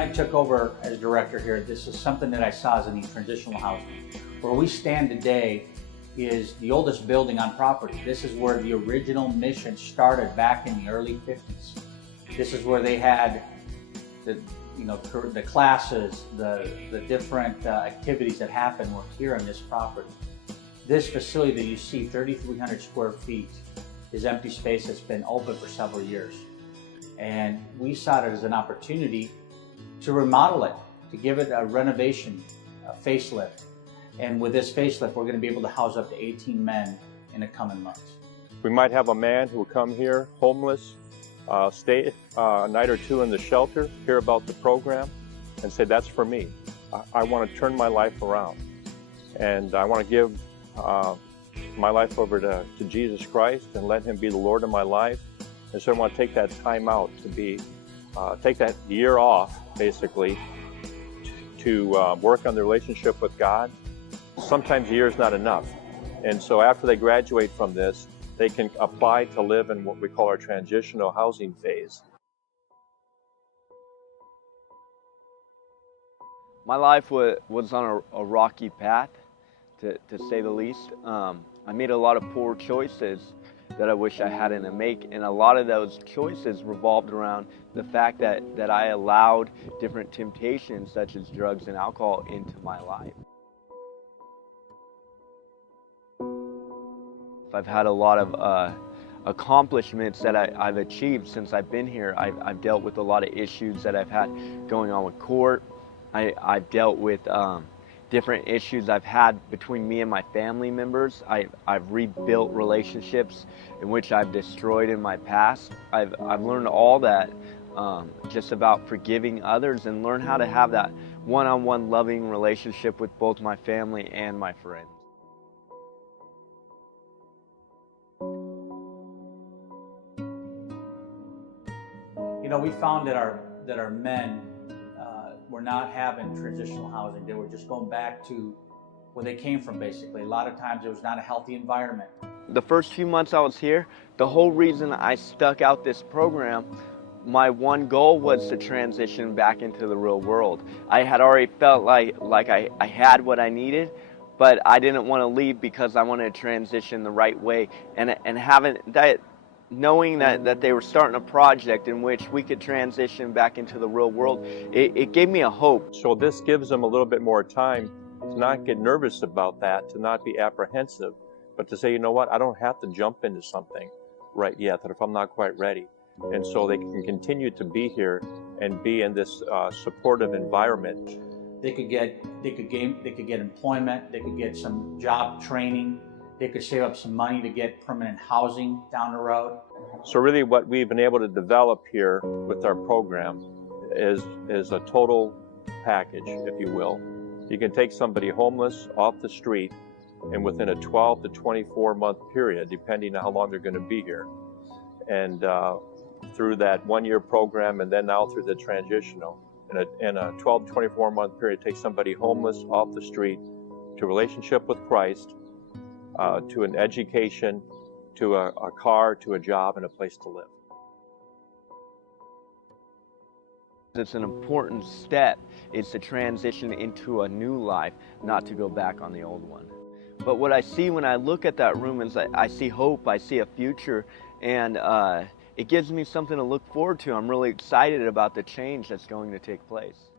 I took over as director here, this is something that I saw as a need, transitional housing. Where we stand today is the oldest building on property. This is where the original mission started back in the early 50s. This is where they had the classes, the different activities that happened were here on this property. This facility that you see, 3,300 square feet, is empty space that's been open for several years. And we saw it as an opportunity to remodel it, to give it a renovation, a facelift. And with this facelift, we're going to be able to house up to 18 men in the coming months. We might have a man who will come here, homeless, stay a night or two in the shelter, hear about the program, and say, that's for me. I want to turn my life around. And I want to give my life over to Jesus Christ and let Him be the Lord of my life. And so I want to take that time out to take that year off, basically, to work on the relationship with God. Sometimes a year is not enough. And so after they graduate from this, they can apply to live in what we call our transitional housing phase. My life was on a rocky path, to say the least. I made a lot of poor choices that I wish I hadn't to make, and a lot of those choices revolved around the fact that I allowed different temptations such as drugs and alcohol into my life. I've had a lot of accomplishments that I've achieved since I've been here. I've dealt with a lot of issues that I've had going on with court. I've dealt with different issues I've had between me and my family members. I've rebuilt relationships in which I've destroyed in my past. I've learned all that just about forgiving others and learn how to have that one-on-one loving relationship with both my family and my friends. You know, we found that our men were not having transitional housing. They were just going back to where they came from, basically. A lot of times it was not a healthy environment. The first few months I was here, the whole reason I stuck out this program, my one goal was to transition back into the real world. I had already felt like I had what I needed, but I didn't want to leave because I wanted to transition the right way. And having that, knowing that they were starting a project in which we could transition back into the real world, it gave me a hope. So this gives them a little bit more time to not get nervous about that, to not be apprehensive, but to say, you know what, I don't have to jump into something right yet, that if I'm not quite ready. And so they can continue to be here and be in this supportive environment. They could get employment, they could get some job training, they could save up some money to get permanent housing down the road. So really what we've been able to develop here with our program is a total package, if you will. You can take somebody homeless off the street, and within a 12 to 24 month period, depending on how long they're going to be here, and through that 1 year program and then now through the transitional, in a 12 to 24 month period, take somebody homeless off the street to a relationship with Christ, to an education, to a car, to a job, and a place to live. It's an important step is to transition into a new life, not to go back on the old one. But what I see when I look at that room is I see hope, I see a future, and it gives me something to look forward to. I'm really excited about the change that's going to take place.